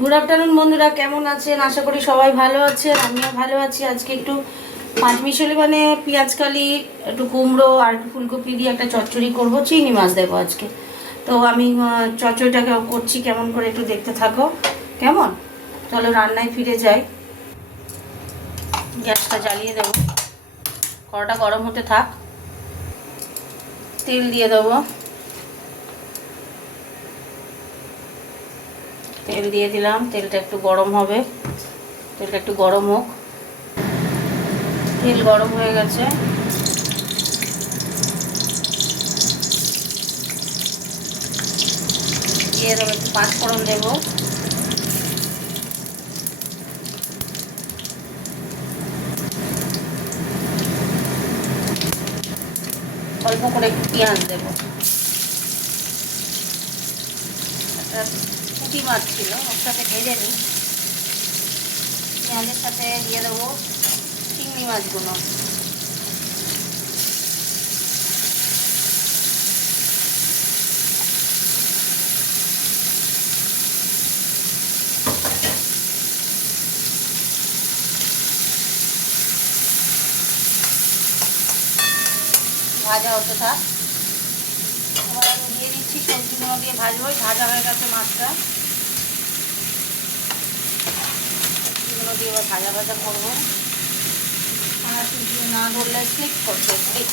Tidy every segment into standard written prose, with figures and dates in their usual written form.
Good afternoon বন্ধুরা, কেমন আছেন? আশা করি সবাই ভালো আছেন, আমিও ভালো আছি। আজকে একটু পাঁচমিশালি মানে পেঁয়াজকালি, একটু কুমড়ো আর একটু ফুলকপি দিয়ে একটা চচ্চড়ি করব, চিংড়ি মাছ দেবো আজকে। তো আমি চচ্চড়িটাকে করছি কেমন করে একটু দেখতে থাকো। কেমন? চলো রান্নায় ফিরে যাই। গ্যাসটা জ্বালিয়ে দেবো, কড়াটা গরম হতে থাক। তেল দিয়ে দেবো, তেল দিয়ে দিলাম। তেলটা একটু গরম হবে, তেলটা একটু গরম হোক। তেল গরম হয়ে গেছে, দিয়ে দেবো একটু পাঁচফোড়ন দেবো, অল্প করে একটু পেঁয়াজ দেবো। একটা পুঁটি মাছ ছিল, ওর সাথে ভেজে নিই। পেঁয়াজের সাথে দিয়ে দেবো চিংড়ি মাছগুলো। ভাজা হতে থাক। এবার আমি দিয়ে দিচ্ছি সবজিগুলো দিয়ে ভাজবো। ভাজা হয়ে গেছে মাছটা, সবজিগুলো দিয়ে এবার ভাজা ভাজা করবো। আর দিয়ে না ধরলে স্লিপ করছে, স্লিপ।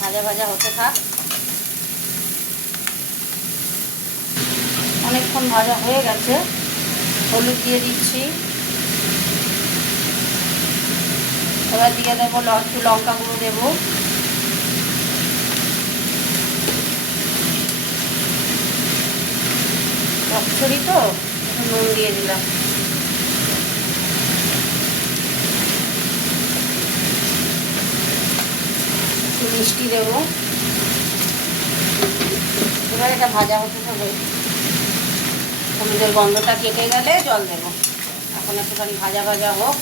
ভাজা ভাজা হতে থাক। অনেকক্ষণ ভাজা হয়ে গেছে, হলুদ দিয়ে দিচ্ছি। এবার দিয়ে দেবো একটু লঙ্কা গুঁড়ো দেবো, চচ্চড়ি তো নুন দিয়ে দিলাম। একটু মিষ্টি দেবো। এবার এটা ভাজা হতে হবে, হলুদের গন্ধটা কেটে গেলে জল দেবো। এখন একটুখানি ভাজা ভাজা হোক।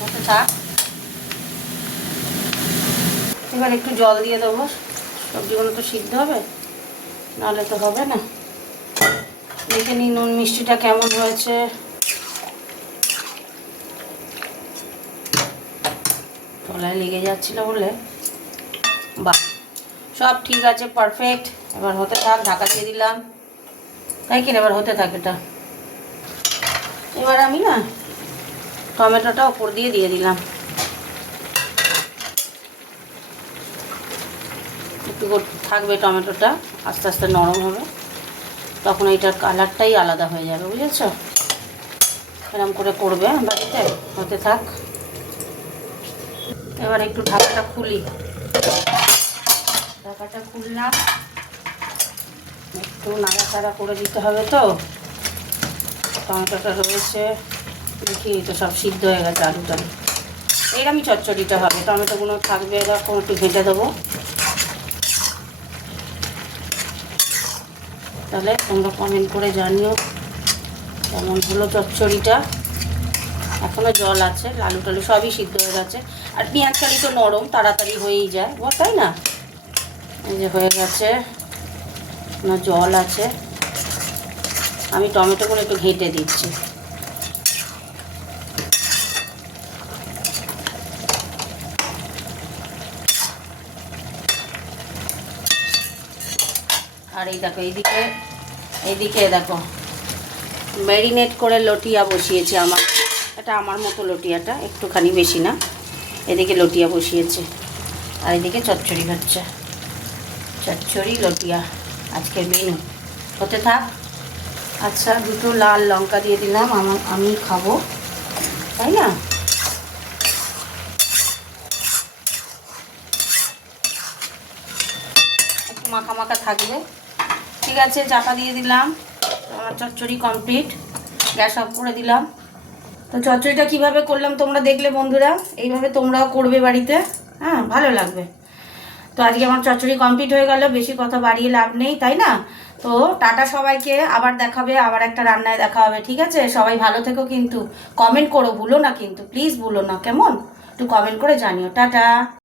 হতে থাক। এবার একটু জল দিয়ে দেবো, সবজিগুলো তো সিদ্ধ হবে, নাহলে তো হবে না। দেখে নিই নুন মিষ্টিটা কেমন হয়েছে। তলায় লেগে যাচ্ছিল বলে, বাহ, সব ঠিক আছে, পারফেক্ট। এবার হতে থাক, ঢাকা দিয়ে দিলাম। তাই কিনা, এবার হতে থাক এটা। এবার আমি না টমেটোটা ওপর দিয়ে দিলাম। একটু থাকবে টমেটোটা, আস্তে আস্তে নরম হবে, তখন এইটার কালারটাই আলাদা হয়ে যাবে, বুঝেছ? এরকম করে করবে বাড়িতে। হতে থাক। এবার একটু ঢাকাটা খুলি। ঢাকাটা খুললাম, একটু নাড়াচাড়া করে দিতে হবে। তো টমেটোটা রয়েছে, দেখি তো সব সিদ্ধ হয়ে গেছে। আলু টালু এরকমই চচ্চড়িটা হবে, টমেটোগুলো থাকবে। এরকম একটু ঘেঁটে দেবো। তাহলে তোমরা কমেন্ট করে জানিও কেমন হলো চচ্চড়িটা। এখনও জল আছে, আলু টালু সবই সিদ্ধ হয়ে গেছে। আর পেঁয়াজ কালি তো নরম, তাড়াতাড়ি হয়েই যায়, তাই না? এই যে হয়ে গেছে, না জল আছে। আমি টমেটোগুলো একটু ঘেঁটে দিচ্ছি। আর এই দেখো, এইদিকে দেখো ম্যারিনেট করে লটিয়া বসিয়েছে আমার। এটা আমার মতো লটিয়াটা, একটুখানি, বেশি না। এদিকে লটিয়া বসিয়েছে, আর এদিকে চচ্চড়ি হচ্ছে। চচ্চড়ি লটিয়া আজকের মেনু। হতে থাক। আচ্ছা, দুটো লাল লঙ্কা দিয়ে দিলাম, আমি খাবো, তাই না? একটু মাখা মাখা থাকবে। ঠিক আছে, চাপা দিয়ে দিলাম। আমার চচ্চড়ি কমপ্লিট। গ্যাস অফ করে দিলাম। তো চচ্চড়িটা কীভাবে করলাম তোমরা দেখলে বন্ধুরা, এইভাবে তোমরাও করবে বাড়িতে। হ্যাঁ, ভালো লাগবে। তো আজকে আমার চচ্চড়ি কমপ্লিট হয়ে গেল, বেশি কথা বাড়িয়ে লাভ নেই, তাই না? তো টাটা সবাইকে, আবার দেখাবে, আবার একটা রান্নায় দেখা হবে, ঠিক আছে? সবাই ভালো থেকো, কিন্তু কমেন্ট করো, ভুলো না কিন্তু, প্লিজ ভুলো না, কেমন? একটু কমেন্ট করে জানিও। টাটা।